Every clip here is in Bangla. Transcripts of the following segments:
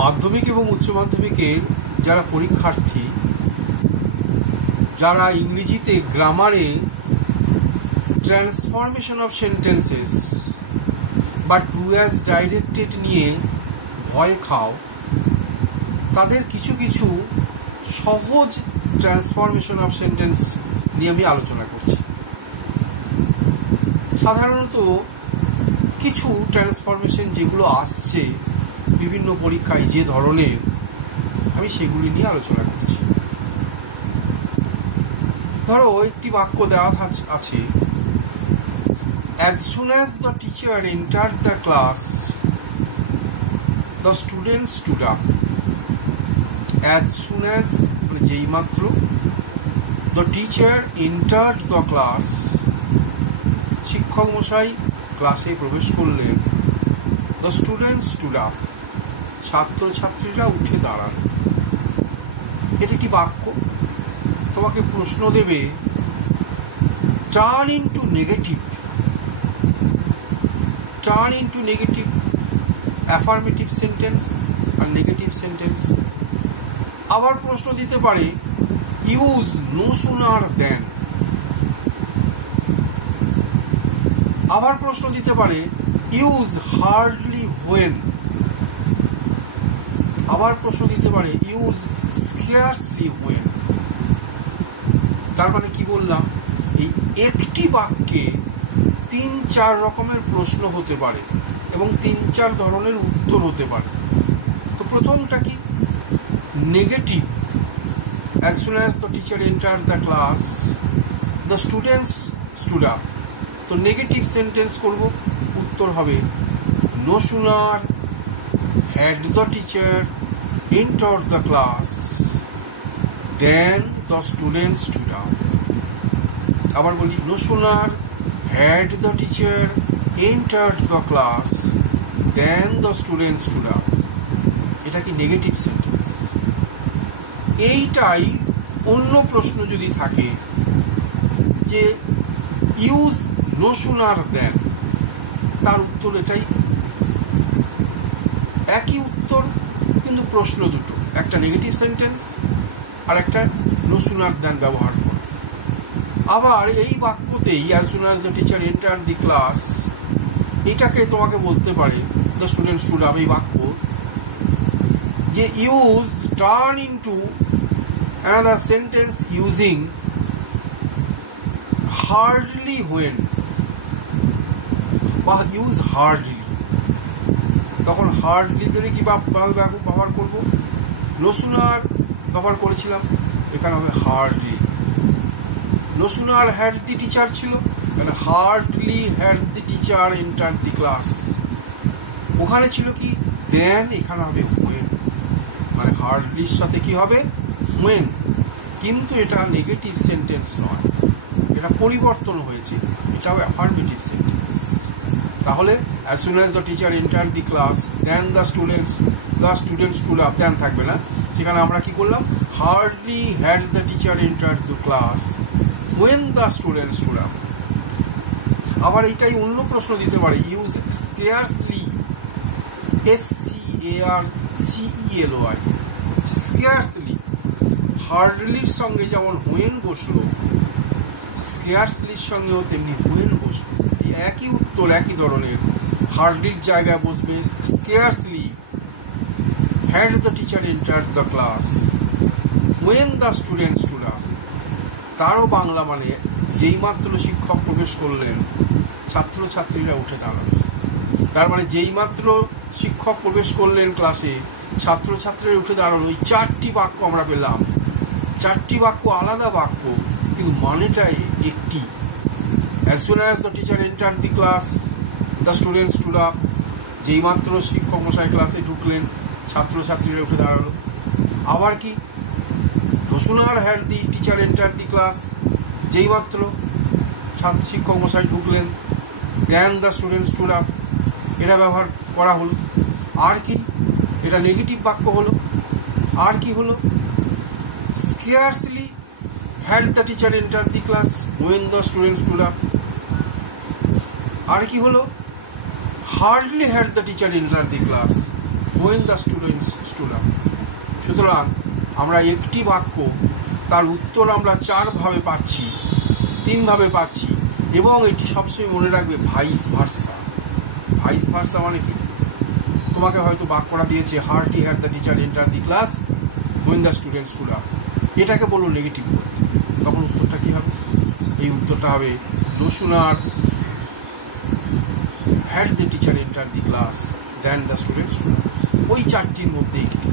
মাধ্যমিক এবং উচ্চ মাধ্যমিকের যারা পরীক্ষার্থী, যারা ইংরেজিতে গ্রামারে ট্রান্সফরমেশন অফ সেন্টেন্সেস বা টু অ্যাজ ডাইরেক্টেড নিয়ে ভয় খাও, তাদের কিছু কিছু সহজ ট্রান্সফরমেশন অফ সেন্টেন্স নিয়ে আমি আলোচনা করছি। সাধারণত কিছু ট্রান্সফরমেশন যেগুলো আসছে বিভিন্ন পরীক্ষায় যে ধরনের, আমি সেগুলি নিয়ে আলোচনা করছি। ধরো একটি বাক্য দেওয়া আছে, as soon as the teacher entered the class the students stood up. as soon as মানে যেই মাত্র the teacher entered the class, শিক্ষক মশাই ক্লাসে প্রবেশ করলেন, the students stood up, ছাত্রছাত্রীরা উঠে দাঁড়ান। এটি একটি বাক্য। তোমাকে প্রশ্ন দেবে, turn into negative affirmative sentence আর নেগেটিভ সেন্টেন্স। আবার প্রশ্ন দিতে পারে, ইউজ নো সুনার দেন। আবার প্রশ্ন দিতে পারে, ইউজ হার্ডলি হোয়েন। আবার প্রশ্ন দিতে পারে, ইউজ স্কেয়ারসলি হোয়েন। তার মানে কি বললাম, এই একটি বাক্যে 3-4 রকমের প্রশ্ন হতে পারে এবং 3-4 ধরনের উত্তর হতে পারে। তো প্রথমটা কি, negative. as soon as the teacher entered the class the students stood up। তো নেগেটিভ সেন্টেন্স করব, উত্তর হবে, no sooner had the teacher entered the class then the students stood up। আবার বলি, no sooner had the teacher entered the class then the students stood up। এটা কি নেগেটিভ সেন্টেন্স। এইটাই অন্য প্রশ্ন যদি থাকে যে ইউজ নো সুনার দেন, তার উত্তর এটাই, একই উত্তর কিন্তু প্রশ্ন দুটো, একটা নেগেটিভ সেন্টেন্স আর একটা নো সুনার দেন ব্যবহার করে। আবার এই বাক্যতেই as soon as the teacher entered the class, এটাকে তোমাকে বলতে পারে the students stood up, এই বাক্য যে use turn into another sentence using hardly when বা ইউজ হার্ডলি। তখন হার্ডলি ধরে কি ব্যবহার করবো, নো সুনার ব্যবহার করেছিলাম, এখানে হবে hardly. No sooner had the teacher ছিল, এখানে hardly had the teacher enter the class. ওখানে ছিল কি দেন, এখানে হবে হোয়েন। মানে হার্ডলির সাথে কি হবে, হোয়েন। কিন্তু এটা নেগেটিভ সেন্টেন্স নয়, এটা পরিবর্তন হয়েছে, এটাও অ্যাফার্মেটিভ সেন্টেন্স। তাহলে as soon as the teacher entered the class then the students stood up, দেন থাকবে না, সেখানে আমরা কি করলাম, hardly had the teacher entered the class when the students stood up। আবার এইটাই অন্য প্রশ্ন দিতে পারে, ইউজ স্কেয়ারসলি, SCARCELY, স্কেয়ারসলি। হার্ডলির সঙ্গে যেমন হোয়েন বসলো, স্কেয়ারসলির সঙ্গেও তেমনি হোয়েন বসলো। এই একই উত্তর একই ধরনের, হার্ডলির জায়গায় বসবে scarcely. Had the teacher entered the class when the students stood up. তারও বাংলা মানে যেই মাত্র শিক্ষক প্রবেশ করলেন ছাত্রছাত্রীরা উঠে দাঁড়ালো। তার মানে যেই মাত্র শিক্ষক প্রবেশ করলেন ক্লাসে ছাত্রছাত্রীরা উঠে দাঁড়ানো। ওই 4টি বাক্য আমরা পেলাম, 4টি বাক্য আলাদা বাক্য কিন্তু মানেটা একটি। as soon as the teacher entered the class the students stood up, যেই মাত্র শিক্ষক মশাই ক্লাসে ঢুকলেন ছাত্রছাত্রীরা উঠে দাঁড়ালো। আবার কি, no sooner had the teacher entered the class, যেই মাত্র শিক্ষক মশাই ঢুকলেন then the students stood up, এটা ব্যবহার করা হলো। আর কি, এটা নেগেটিভ বাক্য হলো। আর কি হলো, scarcely had the teacher entered the class when the students stood up। আর কি হলো, hardly had the teacher entered the class when the students stood up। সুতরাং আমরা একটি বাক্য তার উত্তর আমরা 4 ভাবে পাচ্ছি, 3 ভাবে পাচ্ছি, এবং এটি সবসময় মনে রাখবে ভাইস ভার্সা। ভাইস ভার্সা মানে কি? তোমাকে হয়তো বাক্যটা দিয়েছে hearty had the teacher enter the class when the students stood up, এটাকে বললো নেগেটিভ করতে, তখন উত্তরটা কী হবে? এই উত্তরটা হবে no sooner had the teacher entered the class than the students stood up। ওই 4টির মধ্যে একটি।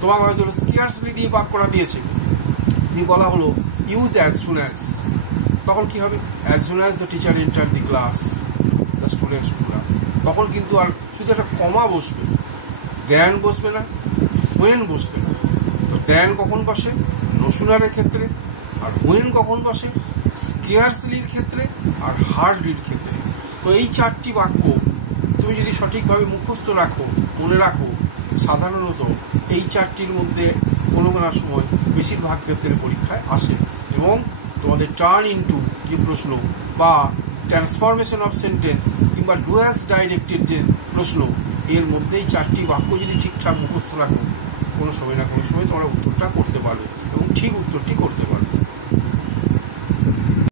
তোমাকে হয়তো স্কেয়ার্সলি দিয়ে বাক্যটা দিয়েছে, দিয়ে বলা হলো ইউজ অ্যাজ সুন অ্যাজ, তখন কী হবে? As soon as the teacher enter the class the students stood up, তখন কিন্তু আর শুধু একটা কমা বসবে, দেন বসবে না, হোয়েন বসবে না। তো দেন কখন বসে? নো সুনারের ক্ষেত্রে, আর হোয়েন কখন বসে? স্কেয়ার্সলির ক্ষেত্রে আর হার্ডলির ক্ষেত্রে। তো এই 4টি বাক্য তুমি যদি সঠিকভাবে মুখস্থ রাখো, মনে রাখো, সাধারণত এই 4টির মধ্যে কোনো কোনো সময় বেশিরভাগ ক্ষেত্রে পরীক্ষায় আসে, এবং তোমাদের টার্ন ইনটু যে প্রশ্ন বা ট্রান্সফরমেশন অফ সেন্টেন্স কিংবা ডু অ্যাজ ডাইরেক্টেড যে প্রশ্ন, এর মধ্যে এই 4টি বাক্য যদি ঠিকঠাক মুখস্থ রাখো, কোনো সময় না কোনো সময় তোমরা উত্তরটা করতে পারবে এবং ঠিক উত্তরটি করতে পারবে।